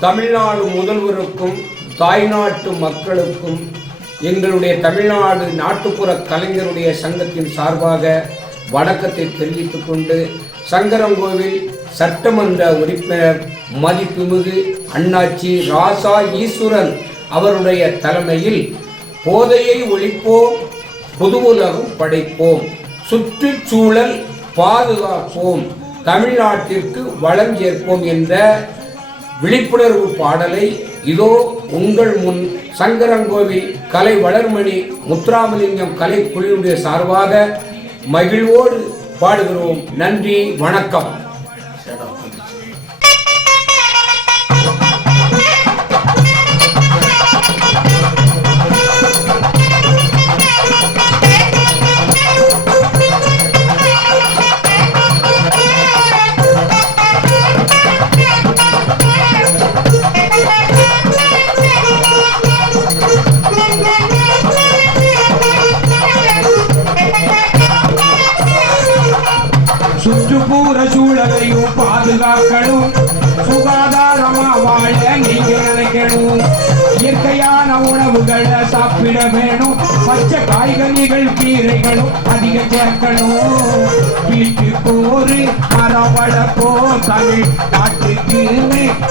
தமிழ்நாடு முதல்வருக்கும் தாய்நாட்டு மக்களுக்கும் எங்களுடைய தமிழ்நாடு நாட்டுப்புற கலைஞருடைய சங்கத்தின் சார்பாக வணக்கத்தை தெரிவித்துக் கொண்டு சங்கரங்கோவில் சட்டமன்ற உறுப்பினர் மதிப்புமிகு அண்ணாச்சி ராசா ஈஸ்வரன் அவருடைய தலைமையில் போதையை ஒழிப்போம் புது உலகம் படைப்போம் சுற்றுச்சூழல் பாதுகாப்போம் தமிழ்நாட்டிற்கு வளம் சேர்ப்போம் என்ற விழிப்புணர்வு பாடலை இதோ உங்கள் முன் சங்கரங்கோவில் கலை வளர்மணி முத்துராமலிங்கம் கலை குழுவினுடைய சார்பாக மகிழ்வோடு பாடுகிறோம். நன்றி வணக்கம். சுற்றுப்புற சூழலையும் பாதுகாக்கணும். சுகாதாரமா வாழ நீங்க நினைக்கணும் இயற்கையான உணவுகளை சாப்பிட வேணும். பச்சை காய்கறிகள் கீரைகளும் அதிக சேர்க்கணும். வீட்டுக்கு ஒரு மரம் வளர்ப்போம். தமிழ் நாட்டுக்கு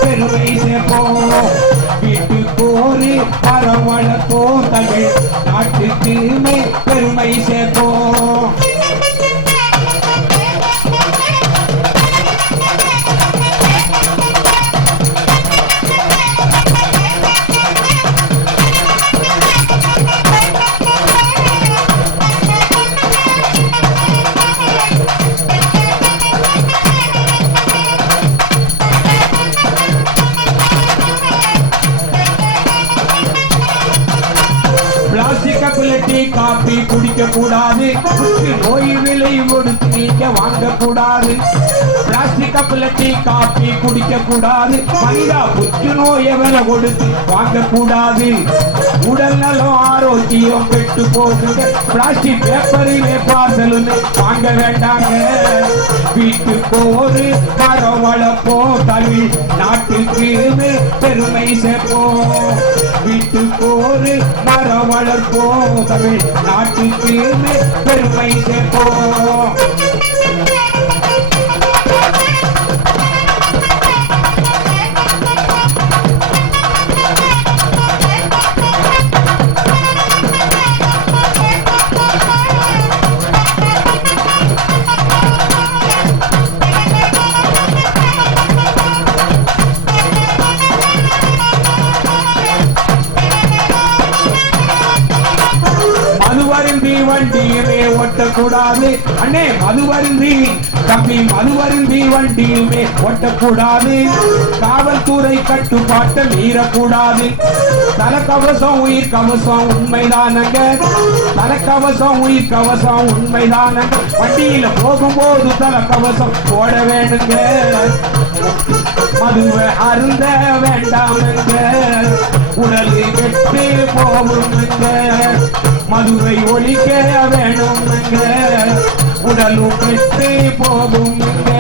பெருமை சேர்ப்போம். வீட்டுக்கு ஒரு மரம் வளர்ப்போம். தமிழ் நாட்டுக்கு பெருமை சேர்ப்போம். கப்பில் காப்பி குடிக்க கூடாது நோய் விலை கொடுத்து நீங்க வாங்க கூடாது பிளாஸ்டிக் கப்பில் டீ காப்பி குடிக்க கூடாது மனிதா புற்று நோயை விலை கொடுத்து வாங்க கூடாது உடல் நலம் ஆரோக்கியம் கெட்டு போகுங்க பிளாஸ்டிக் பேப்பரிலே பார்சலுன்னு வாங்க வேண்டாங்க. வீட்டு ஒரு மரம் வளர்ப்போம். தமிழ் நாட்டுக்கு பெருமை சேர்ப்போம். வீட்டு ஒரு மரம் வளர்ப்போம். தமிழ் நாட்டுக்கு பெருமை சேர்ப்போம். மதுவருந்தி வண்டியுமே ஓட்டக்கூடாது. அண்ணே மதுவருந்தி தம்பி மது வருந்தி வண்டியுமே ஓட்டக்கூடாது. காவல்துறை கட்டுப்பாட்டை மீறக்கூடாது. தலக்கவசம் உயிர் கவசம் உண்மைதானங்க? தலக்கவசம் உயிர் கவசம் உண்மைதானங்க? வண்டியில போகும்போது தலக்கவசம் போட வேணுங்க. மதுவை அருந்த வேண்டாமுங்க. உடலில் கெட்டு போகுங்க. மதுரை ஒழிக்க வேணும் உடலும் கெட்டு போகுங்க